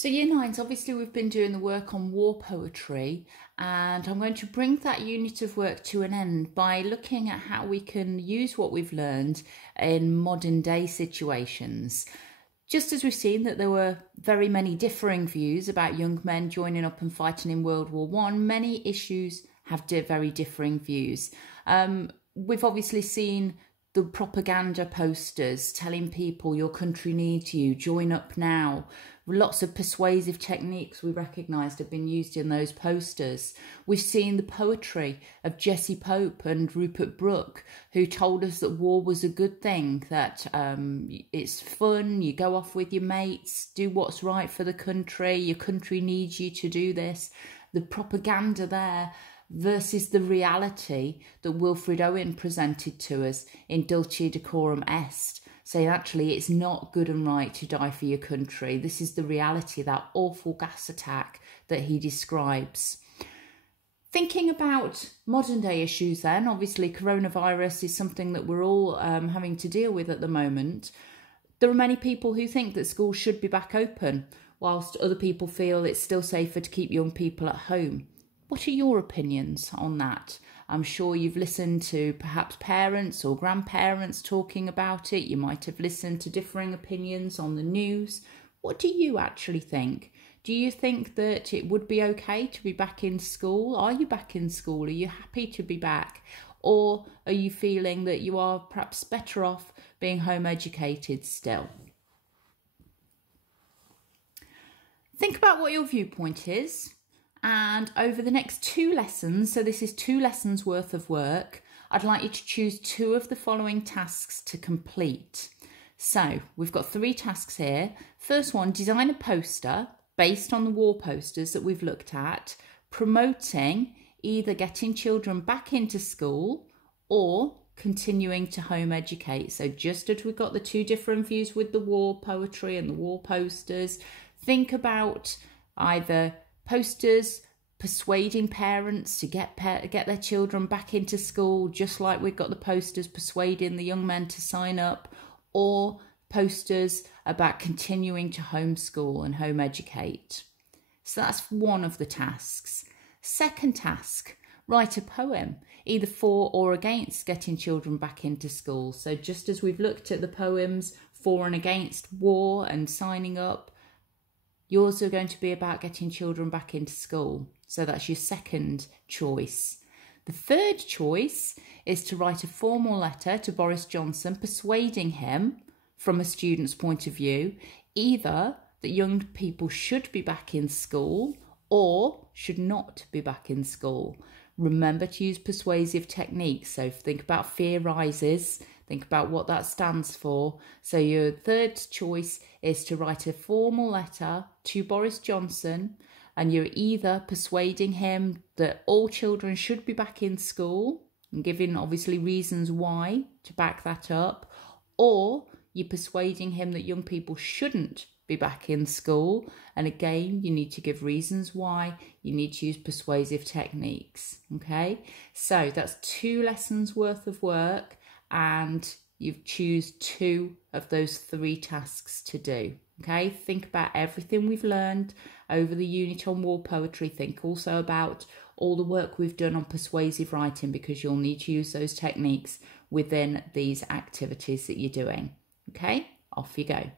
So Year 9s, obviously we've been doing the work on war poetry, and I'm going to bring that unit of work to an end by looking at how we can use what we've learned in modern day situations. Just as we've seen that there were very many differing views about young men joining up and fighting in World War One, many issues have very differing views. We've obviously seen the propaganda posters telling people your country needs you, join up now. Lots of persuasive techniques we recognised have been used in those posters. We've seen the poetry of Jessie Pope and Rupert Brooke, who told us that war was a good thing, that it's fun, you go off with your mates, do what's right for the country, your country needs you to do this. The propaganda there versus the reality that Wilfred Owen presented to us in Dulce Decorum Est, saying actually it's not good and right to die for your country. This is the reality, that awful gas attack that he describes. Thinking about modern day issues then, obviously coronavirus is something that we're all having to deal with at the moment. There are many people who think that schools should be back open, whilst other people feel it's still safer to keep young people at home. What are your opinions on that? I'm sure you've listened to perhaps parents or grandparents talking about it. You might have listened to differing opinions on the news. What do you actually think? Do you think that it would be okay to be back in school? Are you back in school? Are you happy to be back? Or are you feeling that you are perhaps better off being home educated still? Think about what your viewpoint is. And over the next 2 lessons, so this is 2 lessons worth of work, I'd like you to choose 2 of the following tasks to complete. So we've got 3 tasks here. First one, design a poster based on the war posters that we've looked at, promoting either getting children back into school or continuing to home educate. So just as we've got the 2 different views with the war poetry and the war posters, think about either posters persuading parents to get their children back into school, just like we've got the posters persuading the young men to sign up, or posters about continuing to homeschool and home educate. So that's one of the tasks. Second task, write a poem, either for or against getting children back into school. So just as we've looked at the poems for and against war and signing up, yours are going to be about getting children back into school. So that's your second choice. The third choice is to write a formal letter to Boris Johnson persuading him, from a student's point of view, either that young people should be back in school or should not be back in school. Remember to use persuasive techniques. So think about fear rises. Think about what that stands for. So your third choice is to write a formal letter to Boris Johnson, and you're either persuading him that all children should be back in school and giving obviously reasons why to back that up, or you're persuading him that young people shouldn't be back in school, and again you need to give reasons why. You need to use persuasive techniques. Okay, so that's 2 lessons worth of work, and you've choose 2 of those 3 tasks to do. Okay, think about everything we've learned over the unit on war poetry. Think also about all the work we've done on persuasive writing, because you'll need to use those techniques within these activities that you're doing. Okay, off you go.